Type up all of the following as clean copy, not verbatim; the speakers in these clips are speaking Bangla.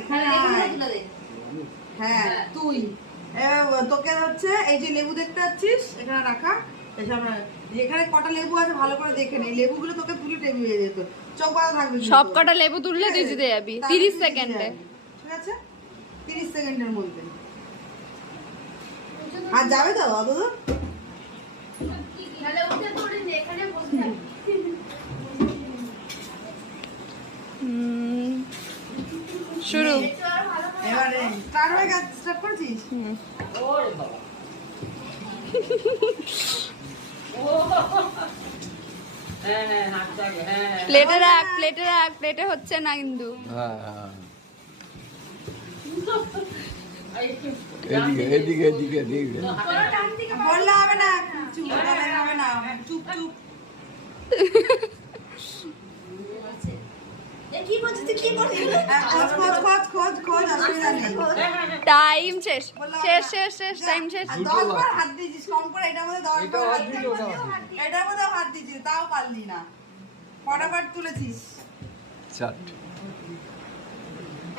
এখানে হ্যাঁ তুই তোকে হচ্ছে এই যে লেবু দেখতে পাচ্ছিস এখানে রাখা, এখানে কটা লেবু আছে ভালো করে দেখে নে, লেবুগুলো তোকে তুলে টেবিল হয়ে যেত, চোখ বাঁধা থাকবে, সব কটা লেবু তুললে তুই জিতে যাবি 30 সেকেন্ডে। ঠিক আছে 30 সেকেন্ডের মধ্যে। আর যাবে তো অত দূর? শুরু। এবারে স্টার্ট হয়ে গেছে, স্টার্ট করছিস? ওরে বাবা হ্যাঁ নাচতে হবে, হ্যাঁ প্লেটে রাখ, প্লেটে রাখ, প্লেটে হচ্ছে না কিন্তু। এদিকে এদিকে এদিকে এদিকে বললে হবে না, চুপ হবে না, চুপ চুপ। কি বলছিস তুই, কি করছিস? খোঁজ অসুবিধা নেই। টাইম শেষ শেষ শেষ শেষ, টাইম শেষ। 10 বার হাত দিয়েছিস, কম করে এটার মধ্যে 10 বার হাত দিয়েছিস, এটার মধ্যে হাত দিয়েছিস তাও পারলি না। কটা বার তুলেছিস? 4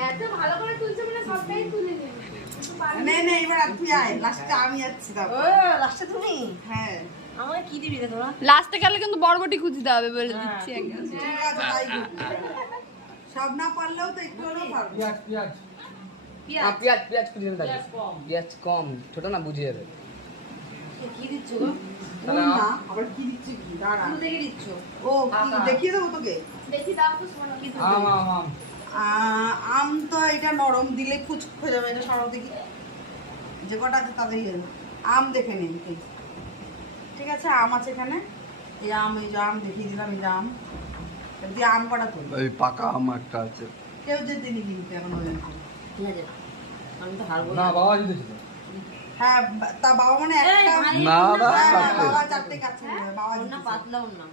এত ভালো করে তুলছে মানে সবটাই তুলে নেবে। নে এবার তুই আয়, লাস্টে আমি যাচ্ছি দাও। ও লাস্টে তুমি? হ্যাঁ আমাকে কি দিবি রে তোরা? লাস্টে গেলে কিন্তু বরবটি খুঁজতে হবে বলে দিচ্ছি একদম। ঠিক আছে তাই করতে হবে। সব না পারলেও তো একটু হলেও পারবো। পেঁয়াজ পেঁয়াজ খুঁজে দেন, পেঁয়াজ কম ছোট না বুঝে যাবে। কি দিচ্ছ গো? বল না, আবার কি দিচ্ছি কি? দাঁড়া। তুমি দেখে দিচ্ছ? ও কি দেখিয়ে দেবো তোকে? দেখি দাও তো শোনো কি দিচ্ছ? আম তো এটা নরম, দিলে ফুচক হয়ে যাবে, এটা সরাও দেখি। যে কটা আছে তাদের আম দেখে নিন প্লিজ। ঠিক আছে আম আছে এখানে, এই যে আম দেখিয়ে দিলাম, এই যে আম দিয়ে আম কটা তুল। এই পাকা আম একটা আছে। কেউ যেতেনি কিন্তু এখন পর্যন্ত। ঠিক আছে আমি তো হারবো না বাবা জিতেছে তো। হ্যাঁ তা বাবা মানে একটা না না হ্যাঁ, চারটে। বাবা চারটে কাছে বাবা না জিতেছে। পাতলাও না।